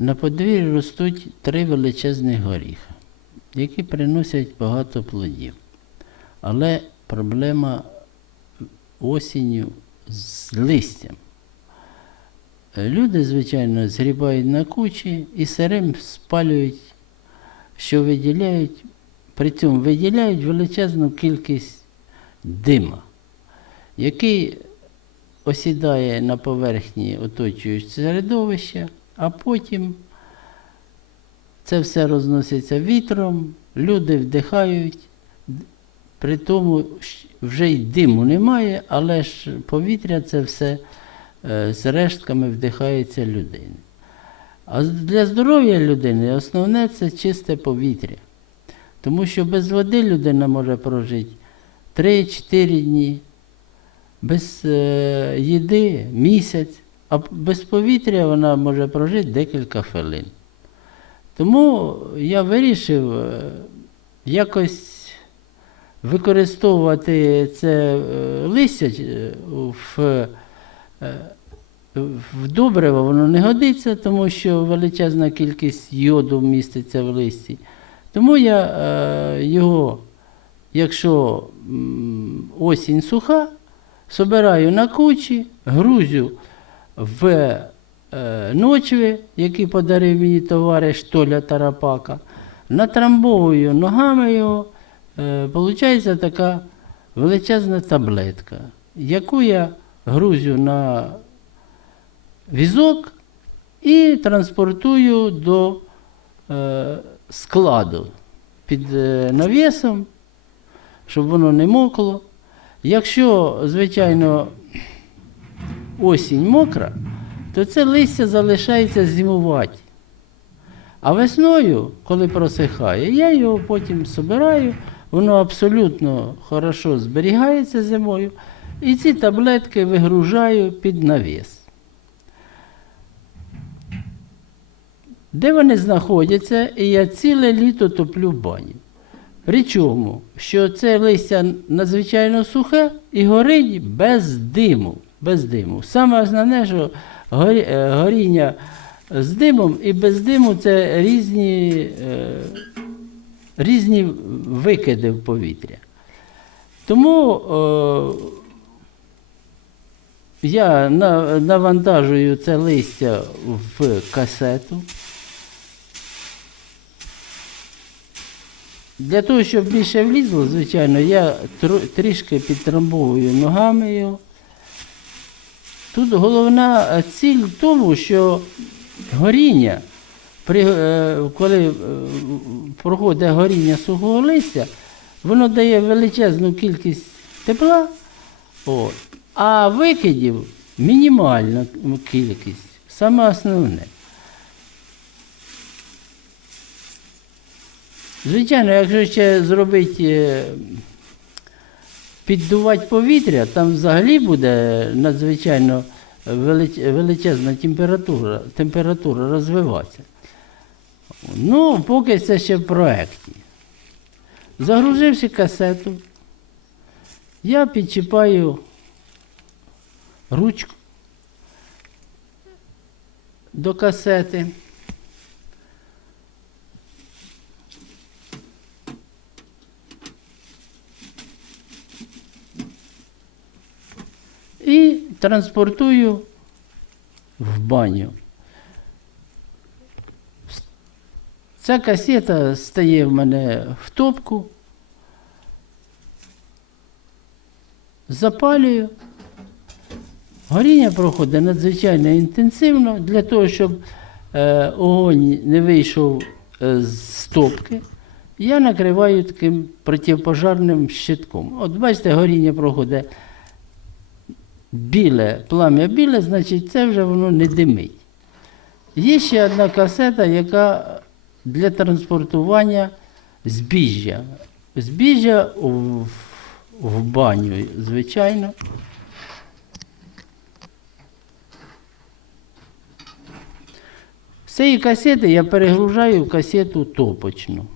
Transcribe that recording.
На подвір'ї ростуть три величезні горіхи, які приносять багато плодів. Але проблема осінню з листям. Люди, звичайно, згрібають на кучі і сирим спалюють, що виділяють, при цьому виділяють величезну кількість дима, який осідає на поверхні оточуючого середовища, а потім це все розноситься вітром, люди вдихають, при тому вже й диму немає, але ж повітря це все е, з рештками вдихається людини. А для здоров'я людини основне це чисте повітря. Тому що без води людина може прожити 3-4 дні, без е, їди місяць, а без повітря вона може прожити декілька хвилин. Тому я вирішив е, якось використовувати це е, листя е, в, в добриво, воно не годиться, тому що величезна кількість йоду міститься в листі. Тому я його, якщо осінь суха, собираю на кучі, грузю в е, ночви, які подарив мені товариш Толя Тарапака, натрамбовую ногами його, е, получається така величезна таблетка, яку я грузю на візок і транспортую до е, складу під е, навісом, щоб воно не мокло. Якщо, звичайно, осінь мокра, то це листя залишається зимувати. А весною, коли просихає, я його потім собираю, воно абсолютно хорошо зберігається зимою, і ці таблетки вигружаю під навіс. Де вони знаходяться, і я ціле літо топлю баню. Причому, що це листя надзвичайно сухе і горить без диму. Без диму. Саме основне, що е, горіння з димом і без диму це різні, е, різні викиди в повітря. Тому е, я навантажую це листя в касету. Для того, щоб більше влізло, звичайно, я трішки підтрамбовую ногами його. Тут головна е, ціль в тому, що горіння, при, е, коли е, проходить горіння сухого листя, воно дає величезну кількість тепла, от, а викидів мінімальна кількість, саме основне. Звичайно, якщо ще зробити, піддувати повітря, там взагалі буде надзвичайно велич- величезна температура, температура розвиватися. Ну, поки це ще в проєкті. Загрузивши касету, я підчіпаю ручку до касети. І транспортую в баню. Ця касета стає в мене в топку, запалюю. Горіння проходить надзвичайно інтенсивно для того, щоб е, огонь не вийшов е, з топки. Я накриваю таким протипожарним щитком. От бачите, горіння проходить біле, плам'я біле, значить це вже воно не димить. Є ще одна касета, яка для транспортування збіжжя. Збіжжя в, в баню, звичайно. З цієї касети я перегружаю в касету топочну.